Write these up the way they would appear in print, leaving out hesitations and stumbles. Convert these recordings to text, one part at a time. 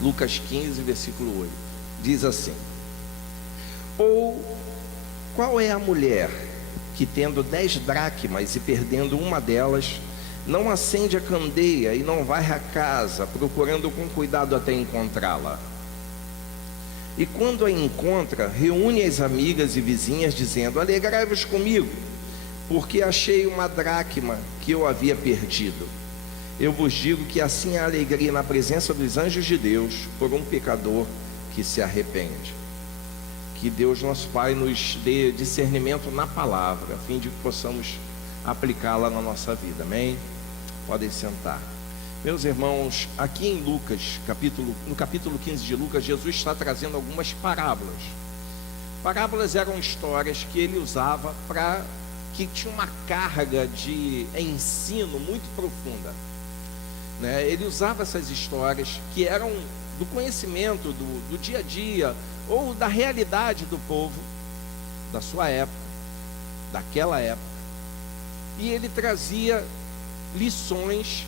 Lucas 15, versículo 8. Diz assim: ou qual é a mulher que, tendo 10 dracmas e perdendo uma delas, não acende a candeia e não varre a casa, procurando com cuidado até encontrá-la? E quando a encontra, reúne as amigas e vizinhas, dizendo: alegrai-vos comigo, porque achei uma dracma que eu havia perdido. Eu vos digo que assim há alegria na presença dos anjos de Deus por um pecador que se arrepende. Que Deus nosso Pai nos dê discernimento na palavra, a fim de que possamos aplicá-la na nossa vida. Amém? Podem sentar. Meus irmãos, aqui em Lucas, no capítulo 15 de Lucas, Jesus está trazendo algumas parábolas. Parábolas eram histórias que ele usava que tinha uma carga de ensino muito profunda, né? Ele usava essas histórias que eram do conhecimento do dia a dia, ou da realidade do povo, da sua época, daquela época, e ele trazia lições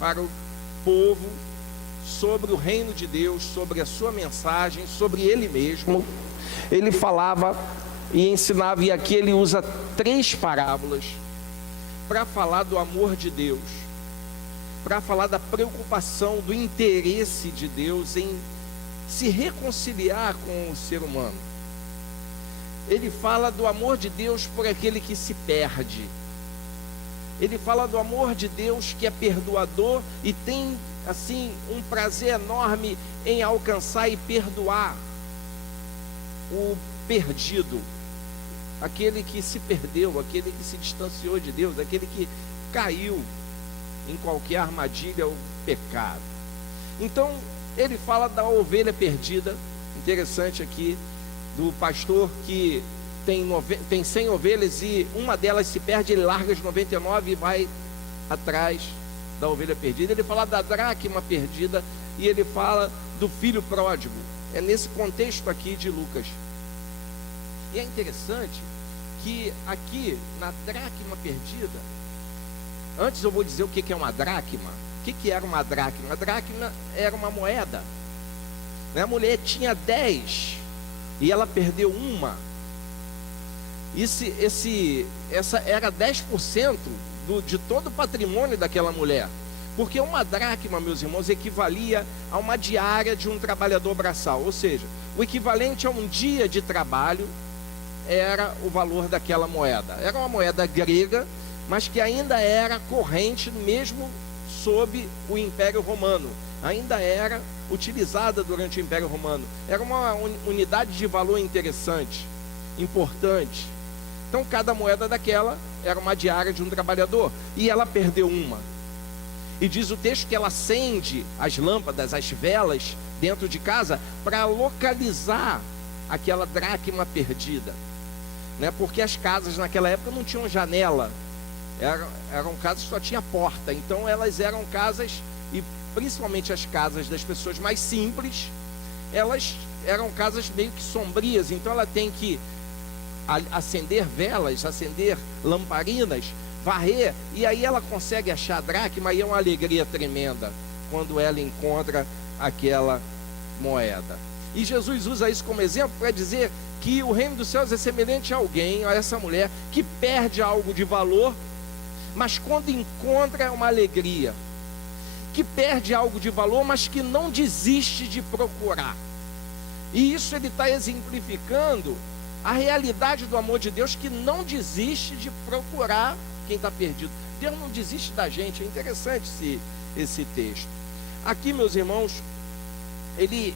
para o povo sobre o reino de Deus, sobre a sua mensagem, sobre ele mesmo. Ele falava e ensinava, e aqui ele usa 3 parábolas para falar do amor de Deus, para falar da preocupação, do interesse de Deus em se reconciliar com o ser humano. Ele fala do amor de Deus por aquele que se perde. Ele fala do amor de Deus que é perdoador e tem, assim, um prazer enorme em alcançar e perdoar o perdido, aquele que se perdeu, aquele que se distanciou de Deus, aquele que caiu em qualquer armadilha ou pecado. Então, ele fala da ovelha perdida. Interessante aqui, do pastor que tem 100 ovelhas e uma delas se perde, ele larga as 99 e vai atrás da ovelha perdida. Ele fala da dracma perdida e ele fala do filho pródigo. É nesse contexto aqui de Lucas. E é interessante que aqui na dracma perdida, antes eu vou dizer o que é uma dracma. O que era uma dracma? A dracma era uma moeda, né? A mulher tinha 10 e ela perdeu uma. Essa era 10% de todo o patrimônio daquela mulher, porque uma dracma, meus irmãos, equivalia a uma diária de um trabalhador braçal, ou seja, o equivalente a um dia de trabalho era o valor daquela moeda. Era uma moeda grega, mas que ainda era corrente mesmo sob o Império Romano, ainda era utilizada durante o Império Romano. Era uma unidade de valor interessante, importante. Então cada moeda daquela era uma diária de um trabalhador, e ela perdeu uma. E diz o texto que ela acende as lâmpadas, as velas dentro de casa para localizar aquela dracma perdida, né? Porque as casas naquela época não tinham janela, eram casas que só tinha porta. Então elas eram casas, e principalmente as casas das pessoas mais simples, elas eram casas meio que sombrias. Então ela tem que acender velas, acender lamparinas, varrer, e aí ela consegue achar a dracma, e é uma alegria tremenda quando ela encontra aquela moeda. E Jesus usa isso como exemplo para dizer que o reino dos céus é semelhante a alguém, a essa mulher que perde algo de valor, mas quando encontra é uma alegria. Que perde algo de valor, mas que não desiste de procurar. E isso ele está exemplificando a realidade do amor de Deus, que não desiste de procurar quem está perdido. Deus não desiste da gente. É interessante esse texto. Aqui, meus irmãos, ele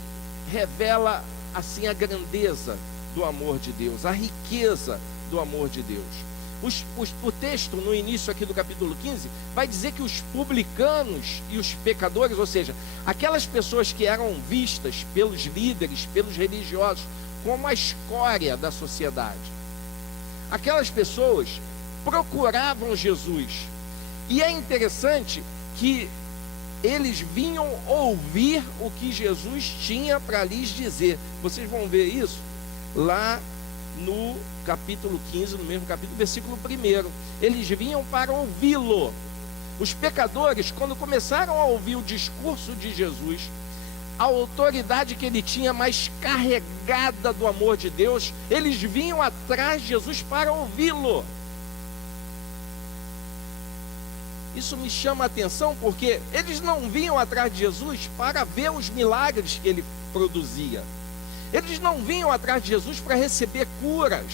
revela assim a grandeza do amor de Deus, a riqueza do amor de Deus. O texto no início aqui do capítulo 15 vai dizer que os publicanos e os pecadores, ou seja, aquelas pessoas que eram vistas pelos líderes, pelos religiosos, como a escória da sociedade, aquelas pessoas procuravam Jesus. E é interessante que eles vinham ouvir o que Jesus tinha para lhes dizer. Vocês vão ver isso lá no capítulo 15, no mesmo capítulo, versículo 1. Eles vinham para ouvi-lo. Os pecadores, quando começaram a ouvir o discurso de Jesus, a autoridade que ele tinha, mas carregada do amor de Deus, eles vinham atrás de Jesus para ouvi-lo. Isso me chama a atenção, porque eles não vinham atrás de Jesus para ver os milagres que ele produzia. Eles não vinham atrás de Jesus para receber curas.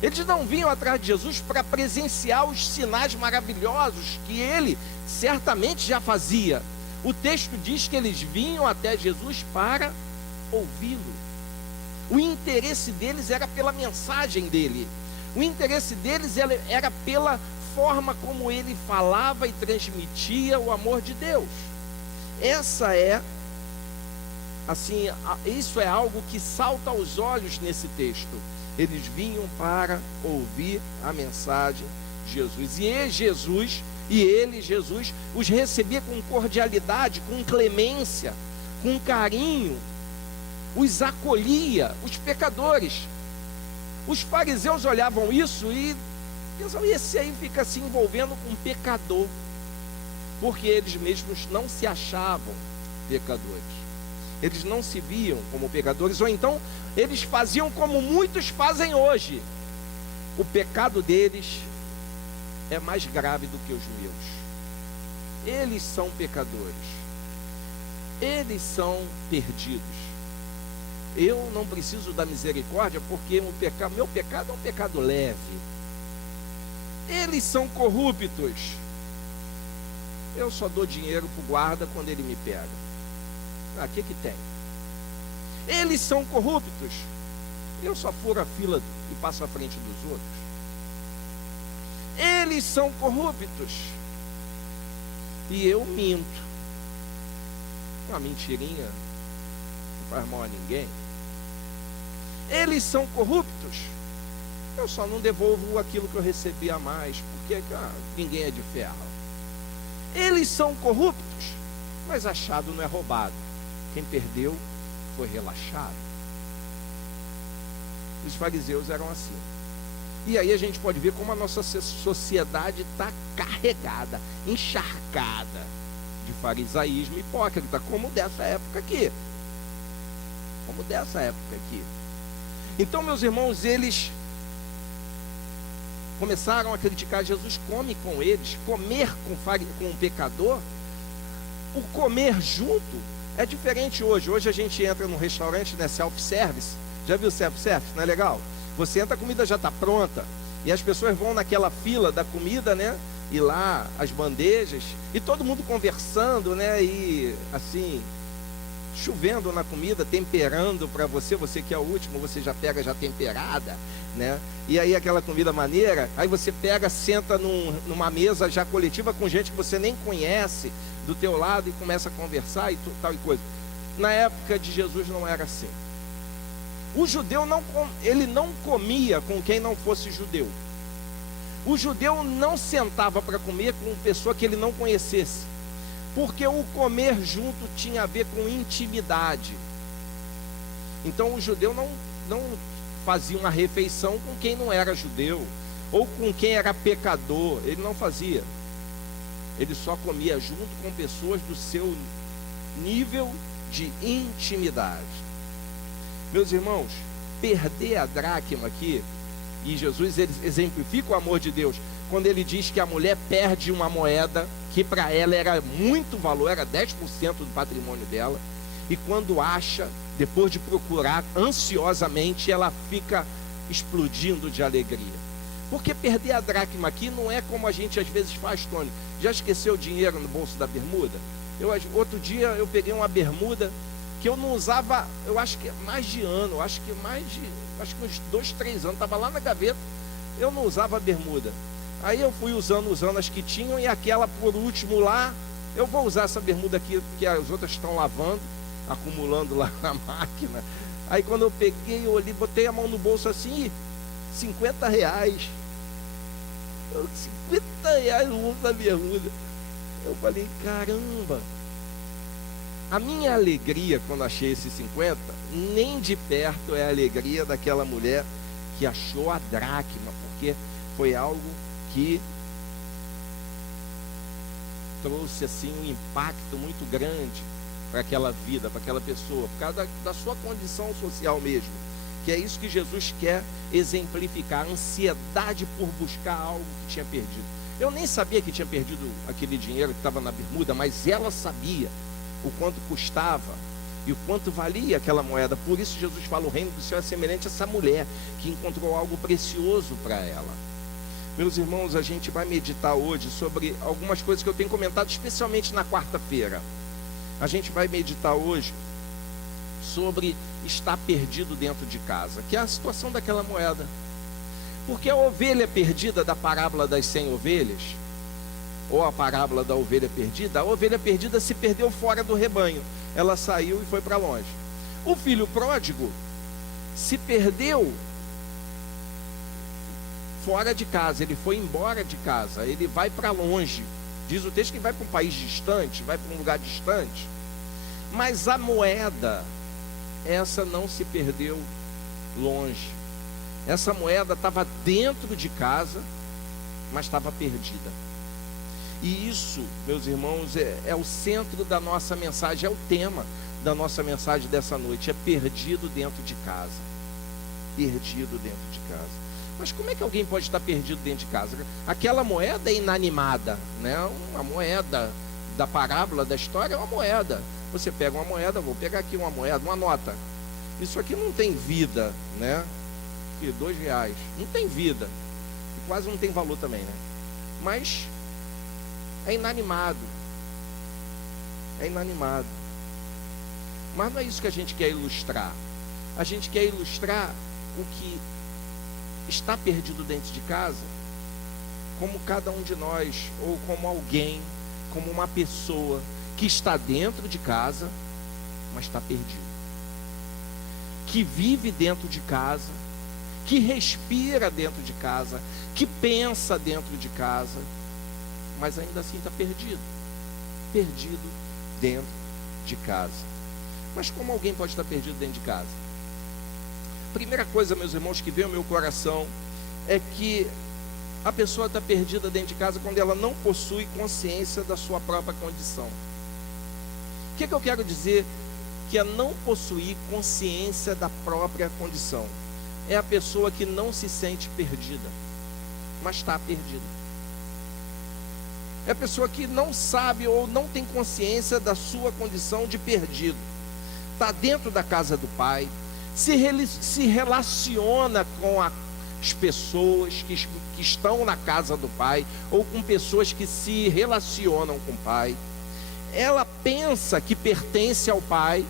Eles não vinham atrás de Jesus para presenciar os sinais maravilhosos que ele certamente já fazia. O texto diz que eles vinham até Jesus para ouvi-lo. O interesse deles era pela mensagem dele. O interesse deles era pela forma como ele falava e transmitia o amor de Deus. Isso é algo que salta aos olhos nesse texto. Eles vinham para ouvir a mensagem de Jesus. E Jesus, os recebia com cordialidade, com clemência, com carinho, os acolhia, os pecadores. Os fariseus olhavam isso e pensavam, esse aí fica se envolvendo com um pecador, porque eles mesmos não se achavam pecadores. Eles não se viam como pecadores, ou então eles faziam como muitos fazem hoje. O pecado deles é mais grave do que os meus. Eles são pecadores. Eles são perdidos. Eu não preciso da misericórdia, porque meu pecado é um pecado leve. Eles são corruptos. Eu só dou dinheiro para o guarda quando ele me pega. O que tem? Eles são corruptos. Eu só furo a fila e passo à frente dos outros. Eles são corruptos. E eu minto. Uma mentirinha não faz mal a ninguém. Eles são corruptos. Eu só não devolvo aquilo que eu recebi a mais, porque ninguém é de ferro. Eles são corruptos, mas achado não é roubado. Quem perdeu foi relaxado. Os fariseus eram assim. E aí a gente pode ver como a nossa sociedade está carregada, encharcada de farisaísmo hipócrita, como dessa época aqui. Então, meus irmãos, eles começaram a criticar Jesus. Come com eles. Comer com um pecador, o comer junto é diferente hoje. Hoje a gente entra num restaurante, né, self-service. Já viu self-service? Não é legal? Você entra, a comida já está pronta, e as pessoas vão naquela fila da comida, né, e lá as bandejas, e todo mundo conversando, né, e assim, chovendo na comida, temperando para você que é o último, você já pega já temperada, né? E aí aquela comida maneira, aí você pega, senta numa mesa já coletiva com gente que você nem conhece do teu lado e começa a conversar e tal e coisa. Na época de Jesus não era assim. O judeu não comia com quem não fosse judeu. O judeu não sentava para comer com pessoa que ele não conhecesse, porque o comer junto tinha a ver com intimidade. Então o judeu não fazia uma refeição com quem não era judeu, ou com quem era pecador. Ele não fazia. Ele só comia junto com pessoas do seu nível de intimidade. Meus irmãos, perder a dracma aqui, e Jesus ele exemplifica o amor de Deus quando ele diz que a mulher perde uma moeda que para ela era muito valor, era 10% do patrimônio dela, e quando acha, depois de procurar ansiosamente, ela fica explodindo de alegria. Porque perder a dracma aqui não é como a gente às vezes faz, Tony. Já esqueceu o dinheiro no bolso da bermuda? Outro dia eu peguei uma bermuda que eu não usava, eu acho que mais de ano, acho que uns 2, 3 anos, estava lá na gaveta, eu não usava bermuda. Aí eu fui usando as que tinham, e aquela por último lá, eu vou usar essa bermuda aqui, porque as outras estão lavando, acumulando lá na máquina. Aí quando eu peguei, eu olhei, botei a mão no bolso assim, R$50. R$50 no bolso da bermuda. Eu falei, caramba. A minha alegria quando achei esses 50, nem de perto é a alegria daquela mulher que achou a dracma, porque foi algo que trouxe assim um impacto muito grande. para aquela vida, para aquela pessoa, por causa da sua condição social mesmo. Que é isso que Jesus quer exemplificar, a ansiedade por buscar algo que tinha perdido. Eu nem sabia que tinha perdido aquele dinheiro que estava na bermuda, mas ela sabia o quanto custava e o quanto valia aquela moeda. Por isso Jesus fala: o reino do céu é semelhante a essa mulher que encontrou algo precioso para ela. Meus irmãos, a gente vai meditar hoje sobre algumas coisas que eu tenho comentado, especialmente na quarta-feira. A gente vai meditar hoje sobre estar perdido dentro de casa, que é a situação daquela moeda. Porque a ovelha perdida da parábola das 100 ovelhas, ou a parábola da ovelha perdida, a ovelha perdida se perdeu fora do rebanho. Ela saiu e foi para longe. O filho pródigo se perdeu fora de casa, ele foi embora de casa, ele vai para longe. Diz o texto que vai para um país distante, vai para um lugar distante. Mas a moeda, essa não se perdeu longe. Essa moeda estava dentro de casa, mas estava perdida. E isso, meus irmãos, é o centro da nossa mensagem, é o tema da nossa mensagem dessa noite: é perdido dentro de casa. Perdido dentro de casa. Mas como é que alguém pode estar perdido dentro de casa? Aquela moeda é inanimada, né? Uma moeda da parábola, da história, é uma moeda. Você pega uma moeda, vou pegar aqui uma moeda, uma nota. Isso aqui não tem vida, né? Aqui, R$2. Não tem vida. E quase não tem valor também, né? Mas é inanimado. É inanimado. Mas não é isso que a gente quer ilustrar. A gente quer ilustrar o que está perdido dentro de casa, como cada um de nós, ou como alguém, como uma pessoa que está dentro de casa, mas está perdido, que vive dentro de casa, que respira dentro de casa, que pensa dentro de casa, mas ainda assim está perdido dentro de casa. Mas como alguém pode estar perdido dentro de casa? Primeira coisa, meus irmãos, que veio ao meu coração é que a pessoa está perdida dentro de casa quando ela não possui consciência da sua própria condição. O que eu quero dizer que é não possuir consciência da própria condição? É a pessoa que não se sente perdida, mas está perdida. É a pessoa que não sabe ou não tem consciência da sua condição de perdido. Está dentro da casa do pai, se relaciona com as pessoas que estão na casa do pai, ou com pessoas que se relacionam com o pai. Ela pensa que pertence ao pai,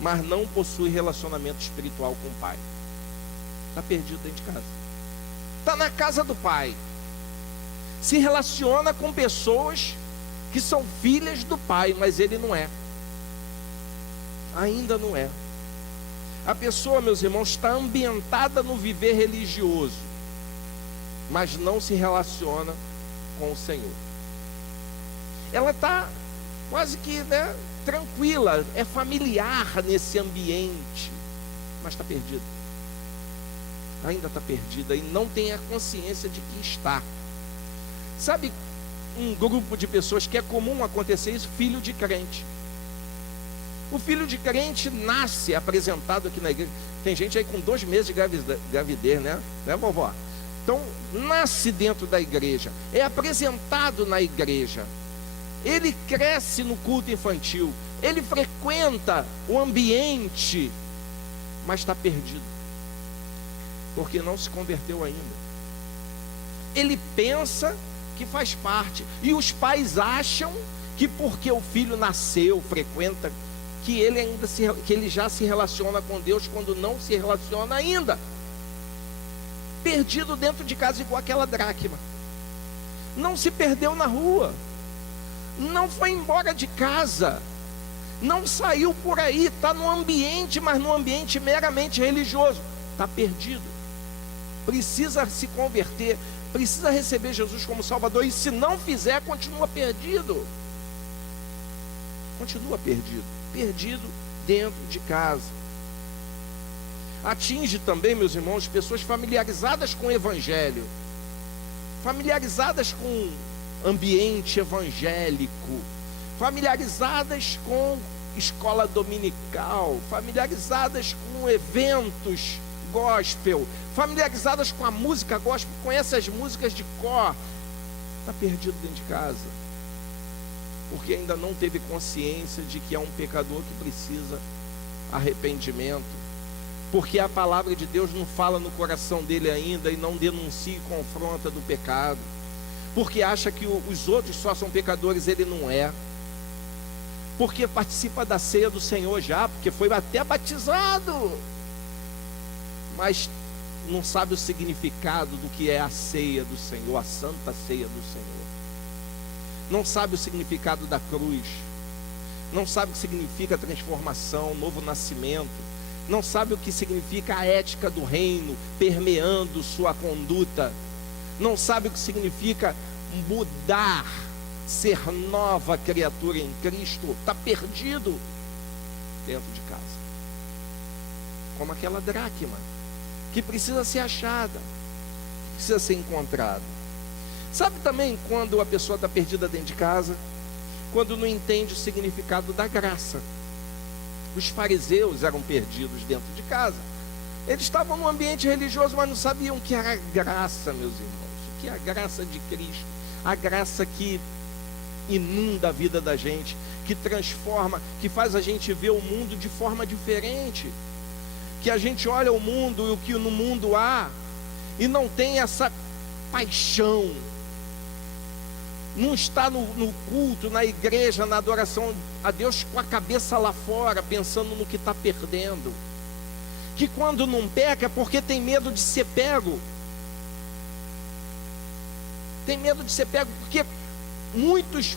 mas não possui relacionamento espiritual com o pai. Está perdido dentro de casa. Está na casa do pai. Se relaciona com pessoas que são filhas do pai, mas ele não é. Ainda não é. A pessoa, meus irmãos, está ambientada no viver religioso, mas não se relaciona com o Senhor. Ela está quase que, né, tranquila, é familiar nesse ambiente, mas está perdida. Ainda está perdida e não tem a consciência de que está. Sabe um grupo de pessoas que é comum acontecer isso? Filho de crente. O filho de crente nasce apresentado aqui na igreja. Tem gente aí com 2 meses de gravidez, né? Né, vovó? Então, nasce dentro da igreja, é apresentado na igreja. Ele cresce no culto infantil, ele frequenta o ambiente, mas está perdido, porque não se converteu ainda. Ele pensa que faz parte, e os pais acham que porque o filho nasceu, frequenta, que ele já se relaciona com Deus, quando não se relaciona ainda. Perdido dentro de casa, igual aquela dracma. Não se perdeu na rua, não foi embora de casa, não saiu por aí, está no ambiente, mas no ambiente meramente religioso. Está perdido. Precisa se converter, precisa receber Jesus como Salvador, e se não fizer, continua perdido. Continua perdido. Perdido dentro de casa. Atinge também, meus irmãos, pessoas familiarizadas com o evangelho, familiarizadas com o ambiente evangélico, familiarizadas com escola dominical, familiarizadas com eventos gospel, familiarizadas com a música gospel, conhece as músicas de cor, está perdido dentro de casa, porque ainda não teve consciência de que é um pecador que precisa arrependimento, porque a palavra de Deus não fala no coração dele ainda e não denuncia e confronta do pecado, porque acha que os outros só são pecadores, ele não é, porque participa da ceia do Senhor já, porque foi até batizado, mas não sabe o significado do que é a ceia do Senhor, a santa ceia do Senhor, não sabe o significado da cruz, não sabe o que significa transformação, novo nascimento, não sabe o que significa a ética do reino permeando sua conduta, não sabe o que significa mudar, ser nova criatura em Cristo, está perdido dentro de casa, como aquela dracma que precisa ser achada, precisa ser encontrada. Sabe também quando a pessoa está perdida dentro de casa? Quando não entende o significado da graça. Os fariseus eram perdidos dentro de casa, eles estavam no ambiente religioso, mas não sabiam o que era graça, meus irmãos, o que é a graça de Cristo, a graça que inunda a vida da gente, que transforma, que faz a gente ver o mundo de forma diferente, que a gente olha o mundo e o que no mundo há, e não tem essa paixão, não está no culto, na igreja, na adoração a Deus com a cabeça lá fora, pensando no que está perdendo, que quando não peca é porque tem medo de ser pego, tem medo de ser pego, porque muitos,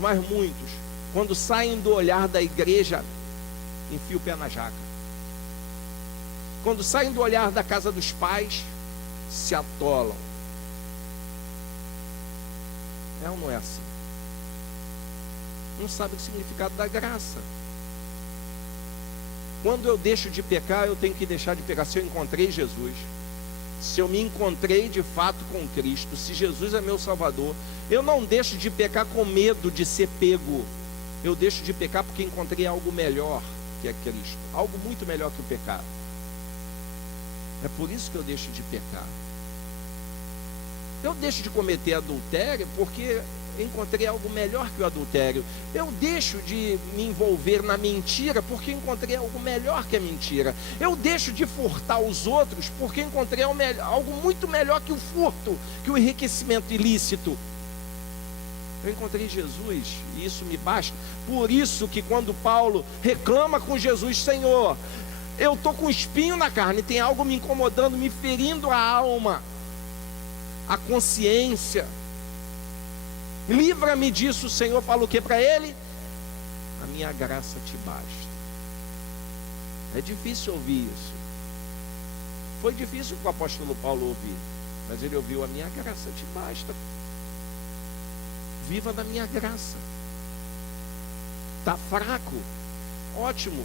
mas muitos, quando saem do olhar da igreja, enfiam o pé na jaca, quando saem do olhar da casa dos pais, se atolam. É ou não é assim? Não sabe o significado da graça. Quando eu deixo de pecar, eu tenho que deixar de pecar. Se eu encontrei Jesus, se eu me encontrei de fato com Cristo, se Jesus é meu Salvador, eu não deixo de pecar com medo de ser pego. Eu deixo de pecar porque encontrei algo melhor que é Cristo, algo muito melhor que o pecado. É por isso que eu deixo de pecar. Eu deixo de cometer adultério porque encontrei algo melhor que o adultério. Eu deixo de me envolver na mentira porque encontrei algo melhor que a mentira. Eu deixo de furtar os outros porque encontrei algo muito melhor que o furto, que o enriquecimento ilícito. Eu encontrei Jesus e isso me basta. Por isso que quando Paulo reclama com Jesus: Senhor, eu estou com espinho na carne, tem algo me incomodando, me ferindo a alma, a consciência, livra-me disso. O Senhor fala o que para ele? A minha graça te basta. É difícil ouvir isso. Foi difícil para o apóstolo Paulo ouvir, mas ele ouviu: a minha graça te basta. Viva na minha graça. Está fraco? Ótimo.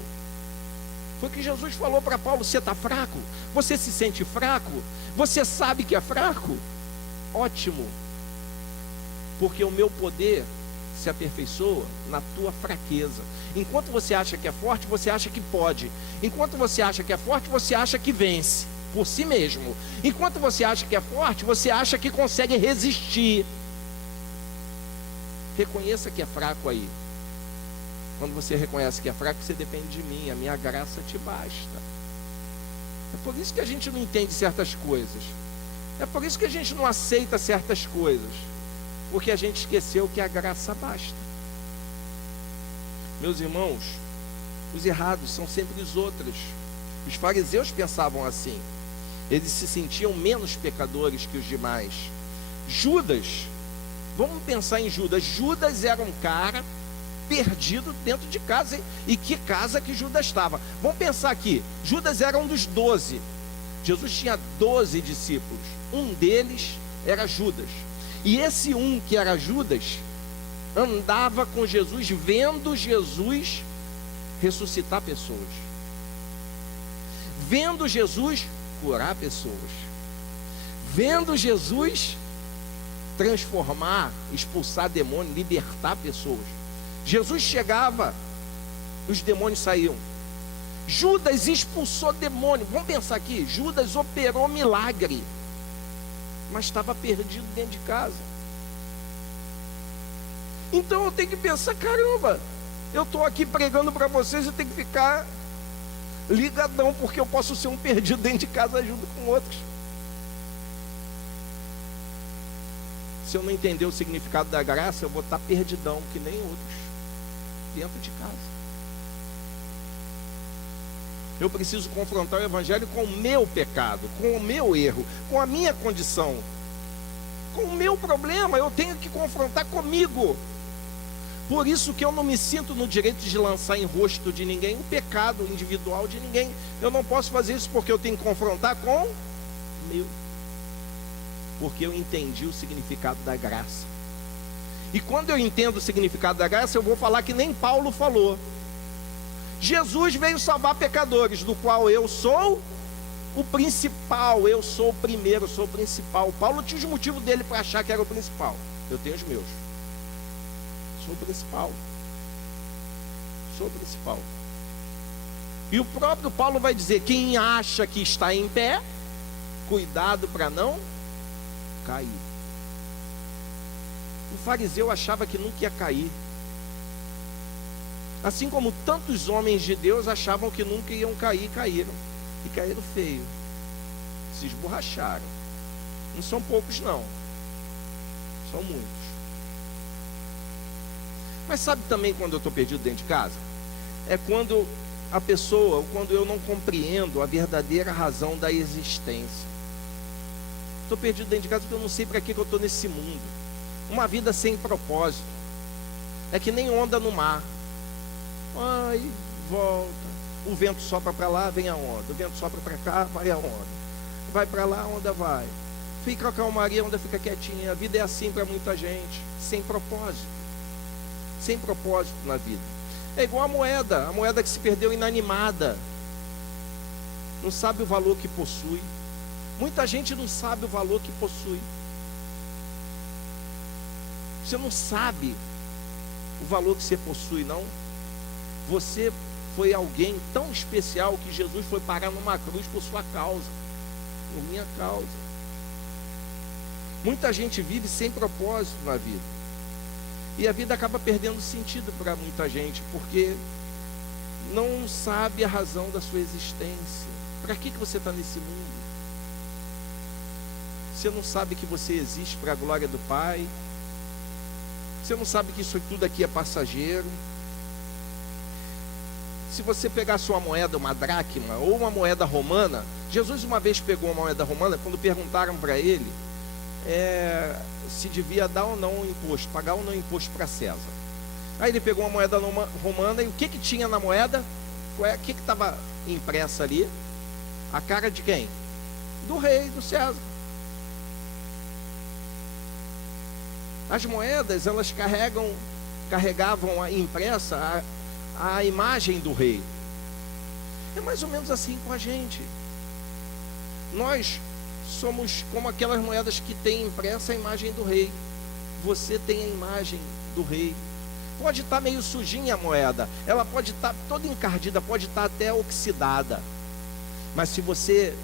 Foi o que Jesus falou para Paulo: você está fraco? Você se sente fraco? Você sabe que é fraco? Ótimo, porque o meu poder se aperfeiçoa na tua fraqueza. Enquanto você acha que é forte, você acha que pode. Enquanto você acha que é forte, você acha que vence por si mesmo. Enquanto você acha que é forte, você acha que consegue resistir. Reconheça que é fraco aí. Quando você reconhece que é fraco, você depende de mim, a minha graça te basta. É por isso que a gente não entende certas coisas. É por isso que a gente não aceita certas coisas, porque a gente esqueceu que a graça basta. Meus irmãos, os errados são sempre os outros. Os fariseus pensavam assim. Eles se sentiam menos pecadores que os demais. Judas, vamos pensar em Judas. Judas era um cara perdido dentro de casa. E que casa que Judas estava? Vamos pensar aqui. Judas era um dos 12. Jesus tinha 12 discípulos. Um deles era Judas. E esse um que era Judas andava com Jesus, vendo Jesus ressuscitar pessoas, vendo Jesus curar pessoas, vendo Jesus transformar, expulsar demônio, libertar pessoas. Jesus chegava, os demônios saíam. Judas expulsou demônio. Vamos pensar aqui, Judas operou milagre, mas estava perdido dentro de casa. Então eu tenho que pensar, caramba, eu estou aqui pregando para vocês, eu tenho que ficar ligadão, porque eu posso ser um perdido dentro de casa junto com outros. Se eu não entender o significado da graça, eu vou estar perdidão, que nem outros, dentro de casa. Eu preciso confrontar o evangelho com o meu pecado, com o meu erro, com a minha condição, com o meu problema. Eu tenho que confrontar comigo. Por isso que eu não me sinto no direito de lançar em rosto de ninguém o pecado individual de ninguém. Eu não posso fazer isso, porque eu tenho que confrontar com o meu. Porque eu entendi o significado da graça. E quando eu entendo o significado da graça, eu vou falar que nem Paulo falou. Jesus veio salvar pecadores, do qual eu sou o principal, eu sou o primeiro, eu sou o principal. Paulo tinha os motivos dele para achar que era o principal. Eu tenho os meus. Sou o principal. Sou o principal. E o próprio Paulo vai dizer: quem acha que está em pé, cuidado para não cair. O fariseu achava que nunca ia cair. Assim como tantos homens de Deus achavam que nunca iam cair, caíram. E caíram feio. Se esborracharam. Não são poucos não. São muitos. Mas sabe também quando eu estou perdido dentro de casa? É quando a pessoa, quando eu não compreendo a verdadeira razão da existência. Estou perdido dentro de casa porque eu não sei para que eu estou nesse mundo. Uma vida sem propósito. É que nem onda no mar. Vai, volta. O vento sopra para lá, vem a onda. O vento sopra para cá, vai a onda. Vai para lá, a onda vai. Fica a calmaria, a onda fica quietinha. A vida é assim para muita gente, sem propósito. Sem propósito na vida. É igual a moeda que se perdeu inanimada. Não sabe o valor que possui. Muita gente não sabe o valor que possui. Você não sabe o valor que você possui, não. Você foi alguém tão especial que Jesus foi parar numa cruz por sua causa, por minha causa. Muita gente vive sem propósito na vida. E a vida acaba perdendo sentido para muita gente, porque não sabe a razão da sua existência. Para que você está nesse mundo? Você não sabe que você existe para a glória do Pai. Você não sabe que isso tudo aqui é passageiro. Se você pegasse uma moeda, uma dracma, ou uma moeda romana, Jesus uma vez pegou uma moeda romana, quando perguntaram para ele se devia dar ou não o imposto, pagar ou não o imposto para César. Aí ele pegou uma moeda romana, e o que tinha na moeda? O que estava impressa ali? A cara de quem? Do rei, do César. As moedas, elas carregavam a impressa a imagem do rei. É mais ou menos assim com a gente. Nós somos como aquelas moedas que tem impressa a imagem do rei. Você tem a imagem do rei. Pode estar meio sujinha a moeda, ela pode estar toda encardida, pode estar até oxidada, mas se você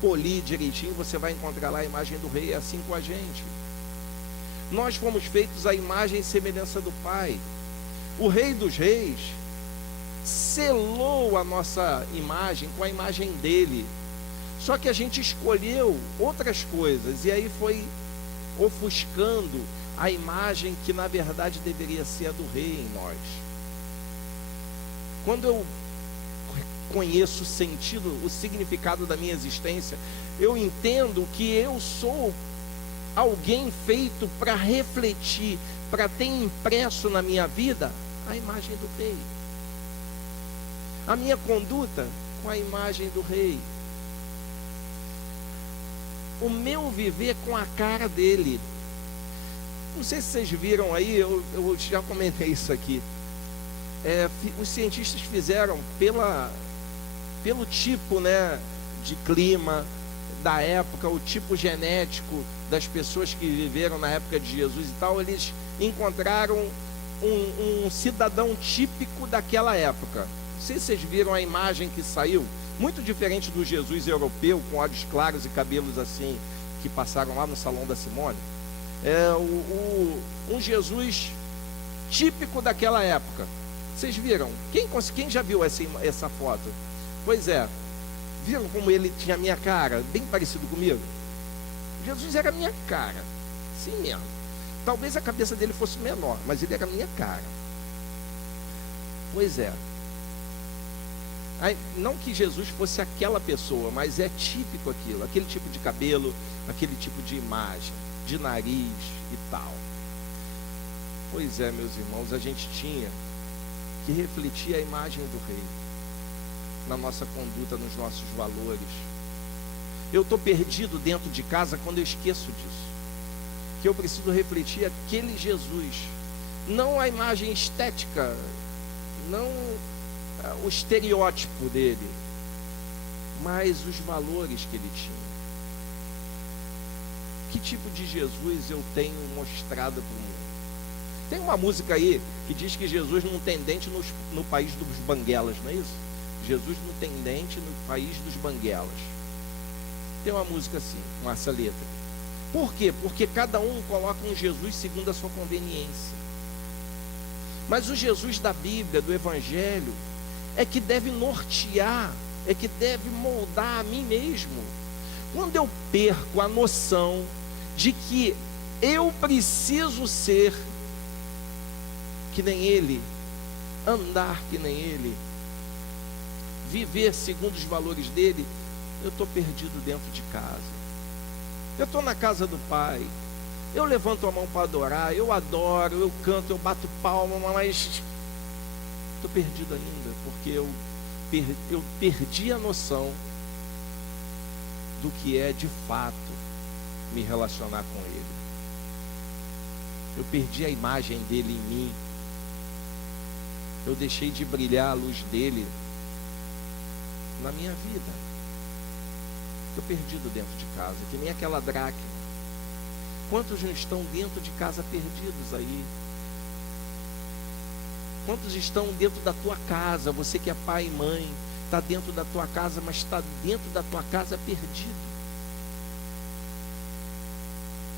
polir direitinho, você vai encontrar lá a imagem do rei. É assim com a gente. Nós fomos feitos à imagem e semelhança do Pai. O Rei dos Reis selou a nossa imagem com a imagem dele. Só que a gente escolheu outras coisas, e aí foi ofuscando a imagem que na verdade deveria ser a do rei em nós. Quando eu conheço o sentido, o significado da minha existência, eu entendo que eu sou alguém feito para refletir, para ter impresso na minha vida a imagem do rei. A minha conduta com a imagem do rei. O meu viver com a cara dele. Não sei se vocês viram aí, eu já comentei isso aqui. Os cientistas fizeram pelo tipo, né, de clima da época, o tipo genético das pessoas que viveram na época de Jesus e tal, eles encontraram um cidadão típico daquela época. Não sei se vocês viram a imagem que saiu, muito diferente do Jesus europeu, com olhos claros e cabelos assim, que passaram lá no Salão da Simone. Um Jesus típico daquela época. Vocês viram? Quem já viu essa foto? Pois é, viram como ele tinha a minha cara, bem parecido comigo? Jesus era a minha cara, assim mesmo. Talvez a cabeça dele fosse menor, mas ele era a minha cara. Pois é. Aí, não que Jesus fosse aquela pessoa, mas é típico aquilo, aquele tipo de cabelo, aquele tipo de imagem, de nariz e tal. Pois é, meus irmãos, a gente tinha que refletir a imagem do rei na nossa conduta, nos nossos valores. Eu estou perdido dentro de casa quando eu esqueço disso, que eu preciso refletir aquele Jesus, não a imagem estética, não o estereótipo dele, mas os valores que ele tinha. Que tipo de Jesus eu tenho mostrado para o mundo? Tem uma música aí que diz que Jesus não tem dente no país dos banguelas, não é isso? Jesus não tem dente no país dos banguelas. Tem uma música assim, com essa letra. Por quê? Porque cada um coloca um Jesus segundo a sua conveniência. Mas o Jesus da Bíblia, do Evangelho, é que deve nortear, é que deve moldar a mim mesmo. Quando eu perco a noção de que eu preciso ser que nem Ele, andar que nem Ele, viver segundo os valores dele, eu estou perdido dentro de casa. Eu estou na casa do Pai, eu levanto a mão para adorar, eu adoro, eu canto, eu bato palma, mas estou perdido ainda, porque eu perdi a noção do que é de fato me relacionar com Ele. Eu perdi a imagem dele em mim. Eu deixei de brilhar a luz dele na minha vida. Estou perdido dentro de casa, que nem aquela dracma. Quantos não estão dentro de casa perdidos aí? Quantos estão dentro da tua casa? Você que é pai e mãe, está dentro da tua casa, mas está dentro da tua casa perdido.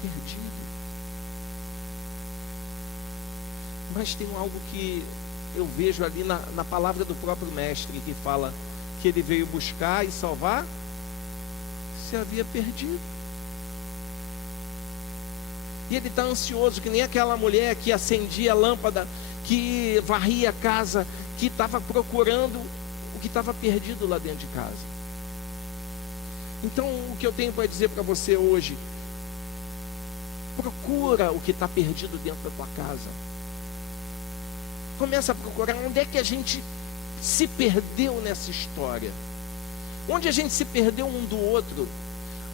Perdido. Mas tem algo que eu vejo ali na palavra do próprio mestre, que fala que ele veio buscar e salvar se havia perdido. E ele está ansioso, que nem aquela mulher que acendia a lâmpada, que varria a casa, que estava procurando o que estava perdido lá dentro de casa. Então, o que eu tenho para dizer para você hoje: procura o que está perdido dentro da tua casa. Começa a procurar onde é que a gente se perdeu nessa história, onde a gente se perdeu um do outro,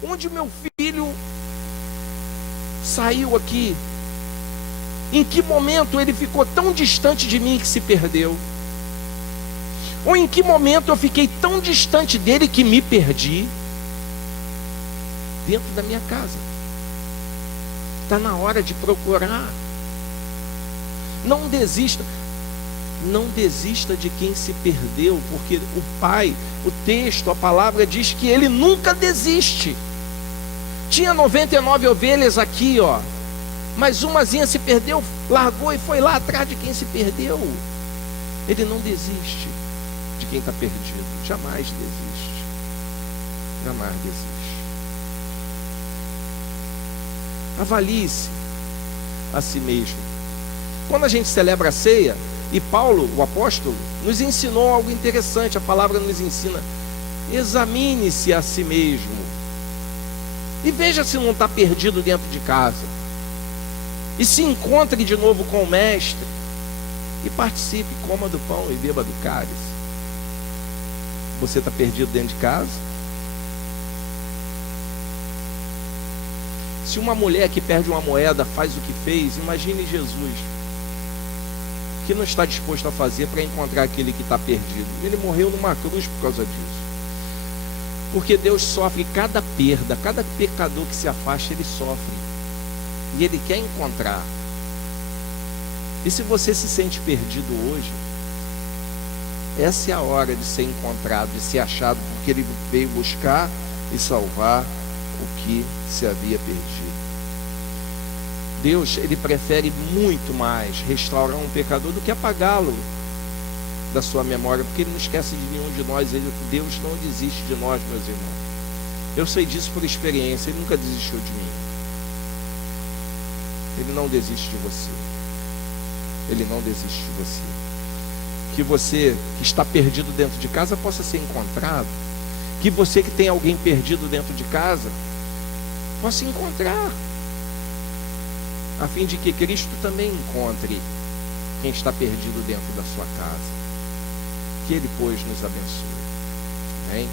onde o meu filho saiu aqui, em que momento ele ficou tão distante de mim que se perdeu, ou em que momento eu fiquei tão distante dele que me perdi dentro da minha casa. Está na hora de procurar. Não desista. Não desista de quem se perdeu, porque o Pai, o texto, a palavra diz que Ele nunca desiste. Tinha 99 ovelhas aqui, ó, mas umazinha se perdeu, largou e foi lá atrás de quem se perdeu. Ele não desiste de quem está perdido, jamais desiste, jamais desiste. Avalie-se a si mesmo. Quando a gente celebra a ceia, e Paulo, o apóstolo, nos ensinou algo interessante. A palavra nos ensina: examine-se a si mesmo e veja se não está perdido dentro de casa, e se encontre de novo com o mestre, e participe, coma do pão e beba do cálice. Você está perdido dentro de casa? Se uma mulher que perde uma moeda faz o que fez, imagine Jesus, que não está disposto a fazer para encontrar aquele que está perdido. Ele morreu numa cruz por causa disso. Porque Deus sofre cada perda, cada pecador que se afasta, Ele sofre. E Ele quer encontrar. E se você se sente perdido hoje, essa é a hora de ser encontrado, de ser achado, porque Ele veio buscar e salvar o que se havia perdido. Deus, Ele prefere muito mais restaurar um pecador do que apagá-lo da sua memória, porque Ele não esquece de nenhum de nós. Deus não desiste de nós, meus irmãos. Eu sei disso por experiência. Ele nunca desistiu de mim. Ele não desiste de você. Ele não desiste de você. Que você que está perdido dentro de casa possa ser encontrado. Que você que tem alguém perdido dentro de casa possa encontrar, a fim de que Cristo também encontre quem está perdido dentro da sua casa. Que Ele, pois, nos abençoe. Amém?